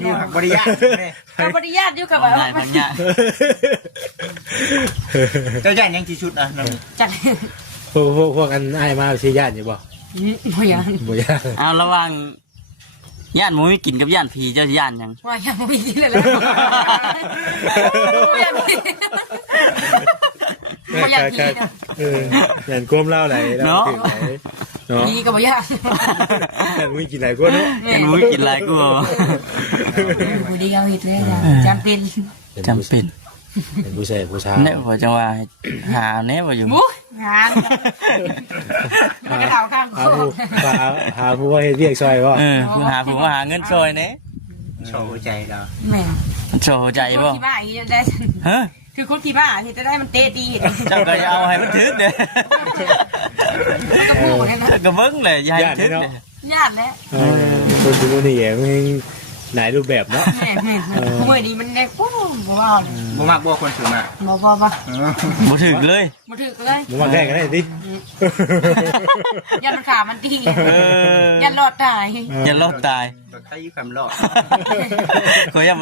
อยู่บริยานเลย กับบริญาตอยู่กับ เอาได้พันยะ เจ้าย่านยังที่ชุดนะน้อง จัด พวกอันอ้ายมาสิญาติอยู่บ่ บ่ยัง บ่ญาติ เอาระหว่างย่านหมูไม่กินกับย่านผีเจ้าสิย่านหยัง ว่ายังไม่กินเลยแล้วบ่ยังกินบ่ยังกิน อย่างก้มเล่าไหลแล้วถึงไหนเนาะ ดีกับบ่ยัง อย่างมึงกินไหนก้นเนาะ ย่านหมูกินหลายกู บ่ดีเอาเฮ็ดเลยจำเป็น จำเป็น เป็นผู้ชายผู้ชาย เนี่ยพอจังว่าหาเนี่ยว่าอยู่ มุกงานมันก็เดาข้างค หา อ ผู้หาผู้ว่าเฮ็ดเรียกซอยบ่ คือหาผมหาเงินซอยเนี่ย โชว์ใจเรา แม่ โชว์ใจ คน บ่ ที่บ้าอีได้ ฮะ คือคนที่บ้าที่จะได้มันเตะตีเห็น เจ้าก็จะเอาให้มันถึกเด้อ ก็พูดนะ เจ้าก็เบิ่งเลยอย่าให้มันถึกเด้อ ญาติแล้ว คนดูนี่มึงหลายรูปแบบเนาะ แม่เมื่อนี้มันเนี่ยโอ้บ่ว่าเลย บ่มากบ่คนสูงอ่ะ บ่บ่ บ่ถึกเลย บ่ถึกเลย มึงมาแข่งกันได้ดิ ยันมันขามันตี เออ ยันรอดตาย อย่ารอดตาย ก็ใครอยู่คำรอด ขอยยัง